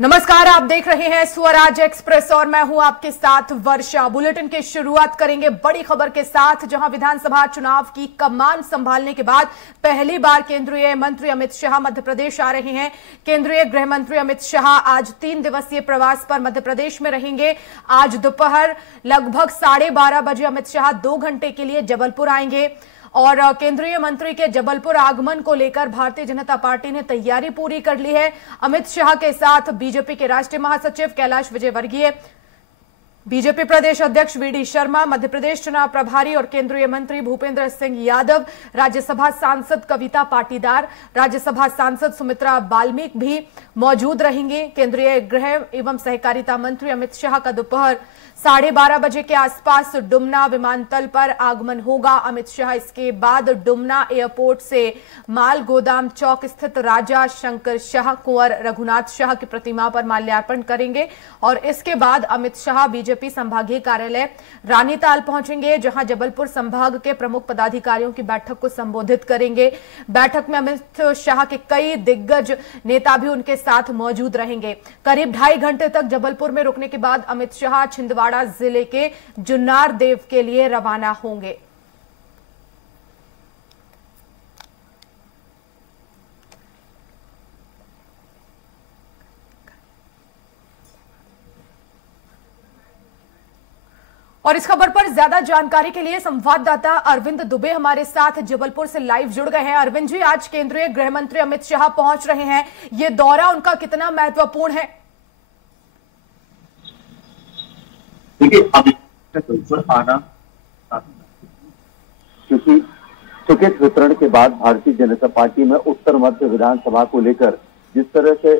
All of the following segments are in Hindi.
नमस्कार, आप देख रहे हैं स्वराज एक्सप्रेस और मैं हूं आपके साथ वर्षा। बुलेटिन की शुरुआत करेंगे बड़ी खबर के साथ, जहां विधानसभा चुनाव की कमान संभालने के बाद पहली बार केंद्रीय मंत्री अमित शाह मध्य प्रदेश आ रहे हैं। केंद्रीय गृह मंत्री अमित शाह आज 3 दिवसीय प्रवास पर मध्य प्रदेश में रहेंगे। आज दोपहर लगभग 12:30 बजे अमित शाह 2 घंटे के लिए जबलपुर आएंगे और केंद्रीय मंत्री के जबलपुर आगमन को लेकर भारतीय जनता पार्टी ने तैयारी पूरी कर ली है। अमित शाह के साथ बीजेपी के राष्ट्रीय महासचिव कैलाश विजयवर्गीय, बीजेपी प्रदेश अध्यक्ष वीडी शर्मा, मध्य प्रदेश चुनाव प्रभारी और केंद्रीय मंत्री भूपेंद्र सिंह यादव, राज्यसभा सांसद कविता पाटीदार, राज्यसभा सांसद सुमित्रा बाल्मीक भी मौजूद रहेंगे। केंद्रीय गृह एवं सहकारिता मंत्री अमित शाह का दोपहर 12:30 बजे के आसपास डुमना विमानतल पर आगमन होगा। अमित शाह इसके बाद डुमना एयरपोर्ट से माल गोदाम चौक स्थित राजा शंकर शाह, कुंवर रघुनाथ शाह की प्रतिमा पर माल्यार्पण करेंगे और इसके बाद अमित शाह बीजेपी संभागीय कार्यालय रानीताल पहुंचेंगे, जहां जबलपुर संभाग के प्रमुख पदाधिकारियों की बैठक को संबोधित करेंगे। बैठक में अमित शाह के कई दिग्गज नेता भी उनके साथ मौजूद रहेंगे। करीब 2.5 घंटे तक जबलपुर में रुकने के बाद अमित शाह छिंदवाड़ा जिले के जुन्नार देव के लिए रवाना होंगे। और इस खबर पर ज्यादा जानकारी के लिए संवाददाता अरविंद दुबे हमारे साथ जबलपुर से लाइव जुड़ गए हैं। अरविंद जी, आज केंद्रीय गृह मंत्री अमित शाह पहुंच रहे हैं, ये दौरा उनका कितना महत्वपूर्ण है? देखिए, अमित आना क्योंकि टिकट वितरण के बाद भारतीय जनता पार्टी में उत्तर मध्य विधानसभा को लेकर जिस तरह से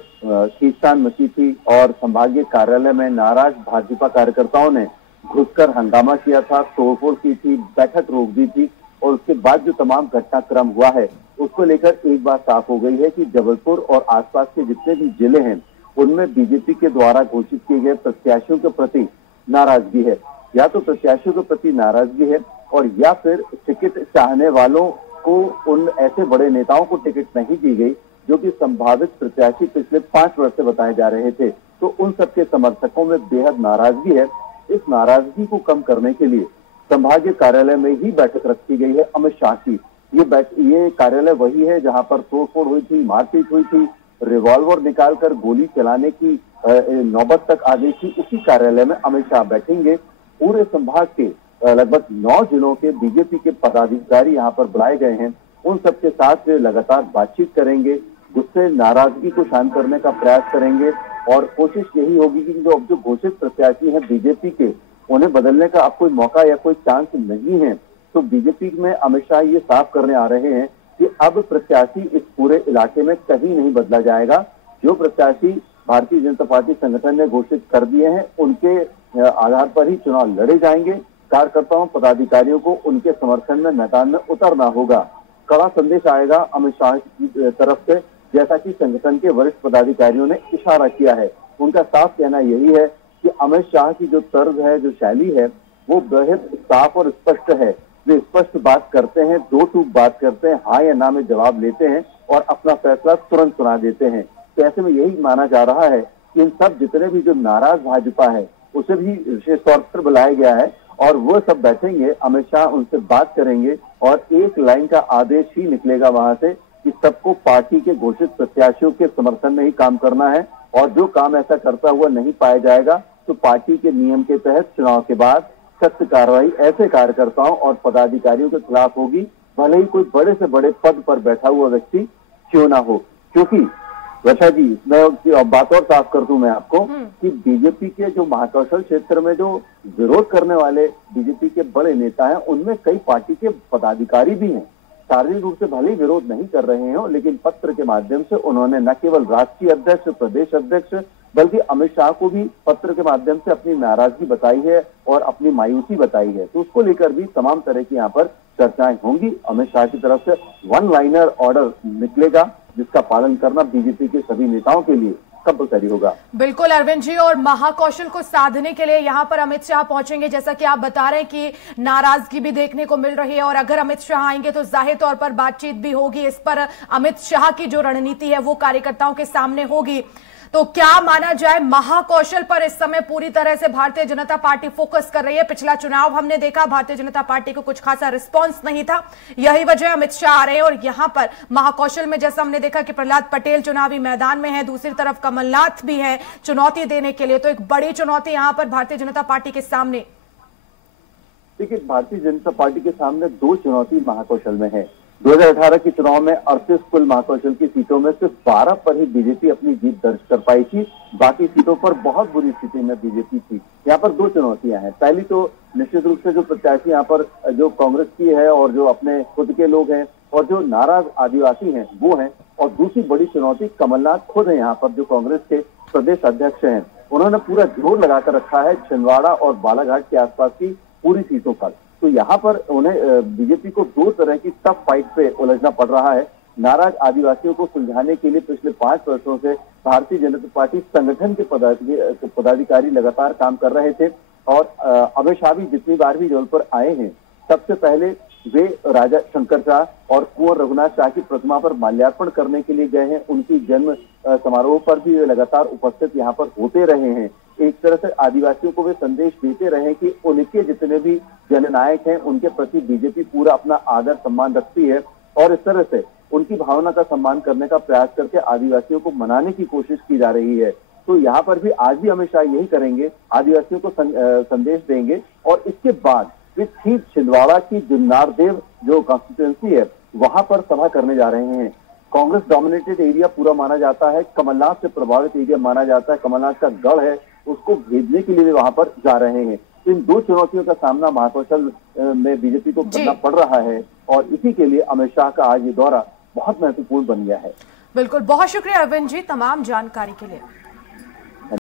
खींचतान मची थी और संभागीय कार्यालय में नाराज भाजपा कार्यकर्ताओं ने घुसकर हंगामा किया था, तोड़फोड़ की थी, बैठक रोक दी थी और उसके बाद जो तमाम घटनाक्रम हुआ है उसको लेकर एक बात साफ हो गई है कि जबलपुर और आसपास के जितने भी जिले हैं उनमें बीजेपी के द्वारा घोषित किए गए प्रत्याशियों के प्रति नाराजगी है। या तो प्रत्याशियों के प्रति नाराजगी है और या फिर टिकट चाहने वालों को, उन ऐसे बड़े नेताओं को टिकट नहीं दी गई जो कि संभावित प्रत्याशी पिछले 5 वर्ष से बताए जा रहे थे, तो उन सबके समर्थकों में बेहद नाराजगी है। इस नाराजगी को कम करने के लिए संभागीय कार्यालय में ही बैठक रखी गई है अमित शाह की। ये कार्यालय वही है जहां पर तोड़फोड़ हुई थी, मारपीट हुई थी, रिवॉल्वर निकालकर गोली चलाने की नौबत तक आ गई थी। उसी कार्यालय में अमित शाह बैठेंगे। पूरे संभाग के लगभग 9 जिलों के बीजेपी के पदाधिकारी यहाँ पर बुलाए गए हैं। उन सबके साथ वे लगातार बातचीत करेंगे, गुस्से नाराजगी को शांत करने का प्रयास करेंगे और कोशिश यही होगी कि जो घोषित प्रत्याशी हैं बीजेपी के, उन्हें बदलने का अब कोई मौका या कोई चांस नहीं है। तो बीजेपी में अमित शाह ये साफ करने आ रहे हैं कि अब प्रत्याशी इस पूरे इलाके में कहीं नहीं बदला जाएगा। जो प्रत्याशी भारतीय जनता पार्टी संगठन ने घोषित कर दिए हैं उनके आधार पर ही चुनाव लड़े जाएंगे। कार्यकर्ताओं पदाधिकारियों को उनके समर्थन में मैदान में उतरना होगा। कड़ा संदेश आएगा अमित शाह की तरफ से, जैसा कि संगठन के वरिष्ठ पदाधिकारियों ने इशारा किया है। उनका साफ कहना यही है कि अमित शाह की जो तर्ज है, जो शैली है, वो बेहद साफ और स्पष्ट है। वे स्पष्ट बात करते हैं, 2 टूक बात करते हैं, हाँ या ना में जवाब लेते हैं और अपना फैसला तुरंत सुना देते हैं। तो ऐसे में यही माना जा रहा है कि इन सब जितने भी जो नाराज भाजपा है उसे भी विशेष तौर पर बुलाया गया है और वो सब बैठेंगे, अमित शाह उनसे बात करेंगे और एक लाइन का आदेश ही निकलेगा वहां से कि सबको पार्टी के घोषित प्रत्याशियों के समर्थन में ही काम करना है और जो काम ऐसा करता हुआ नहीं पाया जाएगा तो पार्टी के नियम के तहत चुनाव के बाद सख्त कार्रवाई ऐसे कार्यकर्ताओं और पदाधिकारियों के खिलाफ होगी, भले ही कोई बड़े से बड़े पद पर बैठा हुआ व्यक्ति क्यों ना हो। क्योंकि वर्षा जी, मैं बात और साफ कर दूं मैं आपको कि बीजेपी के जो महाकौशल क्षेत्र में जो विरोध करने वाले बीजेपी के बड़े नेता हैं उनमें कई पार्टी के पदाधिकारी भी हैं। शारीरिक रूप से भले ही विरोध नहीं कर रहे हो, लेकिन पत्र के माध्यम से उन्होंने न केवल राष्ट्रीय अध्यक्ष, प्रदेश अध्यक्ष, बल्कि अमित शाह को भी पत्र के माध्यम से अपनी नाराजगी बताई है और अपनी मायूसी बताई है। तो उसको लेकर भी तमाम तरह की यहाँ पर चर्चाएं होंगी। अमित शाह की तरफ से 1 लाइनर ऑर्डर निकलेगा जिसका पालन करना बीजेपी के सभी नेताओं के लिए कंपलसरी होगा। बिल्कुल अरविंद जी, और महाकौशल को साधने के लिए यहाँ पर अमित शाह पहुंचेंगे, जैसा कि आप बता रहे हैं कि नाराजगी भी देखने को मिल रही है और अगर अमित शाह आएंगे तो जाहिर तौर पर बातचीत भी होगी। इस पर अमित शाह की जो रणनीति है वो कार्यकर्ताओं के सामने होगी। तो क्या माना जाए, महाकौशल पर इस समय पूरी तरह से भारतीय जनता पार्टी फोकस कर रही है। पिछला चुनाव हमने देखा भारतीय जनता पार्टी को कुछ खासा रिस्पांस नहीं था, यही वजह अमित शाह आ रहे हैं। और यहां पर महाकौशल में जैसा हमने देखा कि प्रहलाद पटेल चुनावी मैदान में है, दूसरी तरफ कमलनाथ भी है चुनौती देने के लिए। तो एक बड़ी चुनौती यहां पर भारतीय जनता पार्टी के सामने। देखिए, भारतीय जनता पार्टी के सामने दो चुनौती महाकौशल में है। 2018 के चुनाव में 38 कुल महाकौशल की सीटों में सिर्फ 12 पर ही बीजेपी अपनी जीत दर्ज कर पाई थी, बाकी सीटों पर बहुत बुरी स्थिति में बीजेपी थी। यहाँ पर दो चुनौतियां हैं। पहली तो निश्चित रूप से जो प्रत्याशी यहाँ पर जो कांग्रेस की है और जो अपने खुद के लोग हैं और जो नाराज आदिवासी हैं वो हैं, और दूसरी बड़ी चुनौती कमलनाथ खुद है यहाँ पर, जो कांग्रेस के प्रदेश अध्यक्ष हैं। उन्होंने पूरा जोर लगाकर रखा है छिंदवाड़ा और बालाघाट के आसपास की पूरी सीटों पर। तो यहाँ पर उन्हें बीजेपी को दो तरह की टफ फाइट पे उलझना पड़ रहा है। नाराज आदिवासियों को सुलझाने के लिए पिछले 5 वर्षों से भारतीय जनता पार्टी संगठन के पदाधिकारी लगातार काम कर रहे थे, और अमित शाह भी जितनी बार भी जबलपुर आए हैं, सबसे पहले वे राजा शंकर शाह और कुंवर रघुनाथ शाह की प्रतिमा पर माल्यार्पण करने के लिए गए हैं। उनकी जन्म समारोह पर भी वे लगातार उपस्थित यहाँ पर होते रहे हैं। एक तरह से आदिवासियों को वे संदेश देते रहे कि उनके जितने भी जननायक हैं उनके प्रति बीजेपी पूरा अपना आदर सम्मान रखती है, और इस तरह से उनकी भावना का सम्मान करने का प्रयास करके आदिवासियों को मनाने की कोशिश की जा रही है। तो यहाँ पर भी आज भी अमित शाह यही करेंगे, आदिवासियों को संदेश देंगे, और इसके बाद वे ठीक छिंदवाड़ा की जुन्नारदेव जो कॉन्स्टिट्यूएंसी है वहां पर सभा करने जा रहे हैं। कांग्रेस डोमिनेटेड एरिया पूरा माना जाता है, कमलनाथ से प्रभावित एरिया माना जाता है, कमलनाथ का गढ़ है, उसको भेजने के लिए वे वहां पर जा रहे हैं। इन दो चुनौतियों का सामना महाकौशल में बीजेपी को करना पड़ रहा है, और इसी के लिए अमित शाह का आज ये दौरा बहुत महत्वपूर्ण बन गया है। बिल्कुल, बहुत शुक्रिया अरविंद जी तमाम जानकारी के लिए।